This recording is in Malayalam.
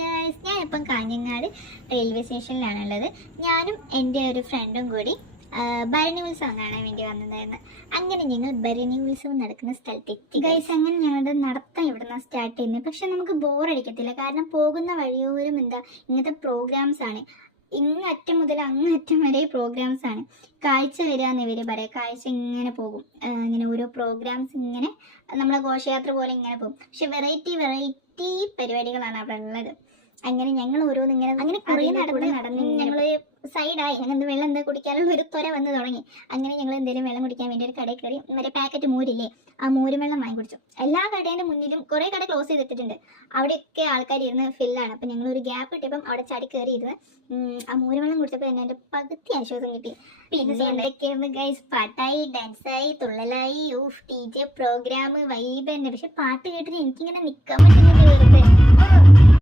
ഗൈസ്, ഞാനിപ്പം കാഞ്ഞങ്ങാട് റെയിൽവേ സ്റ്റേഷനിലാണുള്ളത്. ഞാനും എൻ്റെ ഒരു ഫ്രണ്ടും കൂടി ഭരണി ഉത്സവം കാണാൻ വേണ്ടി വന്നതായിരുന്നു. അങ്ങനെ ഞങ്ങൾ ഭരണി ഉത്സവം നടക്കുന്ന സ്ഥലത്തെത്തി ഗൈസ്. അങ്ങനെ ഞങ്ങളുടെ നടത്തം ഇവിടുന്ന് സ്റ്റാർട്ട് ചെയ്യുന്നത്. പക്ഷെ നമുക്ക് ബോറടിക്കത്തില്ല, കാരണം പോകുന്ന വഴിയോരം ഇങ്ങനത്തെ പ്രോഗ്രാംസ് ആണ്. ഇങ്ങറ്റം മുതൽ അങ്ങറ്റം വരെ പ്രോഗ്രാംസ് ആണ്. കാഴ്ച വരിക എന്ന് ഇവർ പറയാം. കാഴ്ച ഇങ്ങനെ പോകും, ഇങ്ങനെ ഓരോ പ്രോഗ്രാംസ് ഇങ്ങനെ നമ്മളെ ഘോഷയാത്ര പോലെ ഇങ്ങനെ പോകും. പക്ഷെ വെറൈറ്റി പരിപാടികളാണ് അവിടെ ഉള്ളത്. അങ്ങനെ ഞങ്ങൾ ഓരോന്ന് അങ്ങനെ കുറേ നടന്ന് ഞങ്ങൾ സൈഡായി. അങ്ങനെ വെള്ളം കുടിക്കാനുള്ള ഒരു ത്വര വന്ന് തുടങ്ങി. അങ്ങനെ ഞങ്ങൾ എന്തെങ്കിലും വെള്ളം കുടിക്കാൻ വേണ്ടി ഒരു കടയിൽ കയറി. മറ്റേ പാക്കറ്റ് മോരില്ലേ, ആ മോരും വെള്ളം വാങ്ങി കുടിച്ചു. എല്ലാ കടേൻ്റെ മുന്നിലും കുറേ കട ക്ലോസ് ചെയ്തിട്ടിട്ടുണ്ട്. അവിടെയൊക്കെ ആൾക്കാർ ഇരുന്ന് ഫില്ലാണ്. അപ്പം ഞങ്ങൾ ഒരു ഗ്യാപ്പ് കിട്ടിയപ്പം അവിടെ ചാടി കയറി ഇരുന്ന് ആ മോരും വെള്ളം കുടിച്ചപ്പോൾ തന്നെ എൻ്റെ പകുതി ആശ്വാസം കിട്ടി. പിന്നെ എന്തൊക്കെയായിരുന്നു ഗൈസ്, പാട്ടായി, ഡാൻസായി, തുള്ളലായി, DJ പ്രോഗ്രാം, വൈബ് തന്നെ. പക്ഷെ പാട്ട് കേട്ടിട്ട് എനിക്കിങ്ങനെ നിൽക്കാൻ പറ്റുന്നില്ല.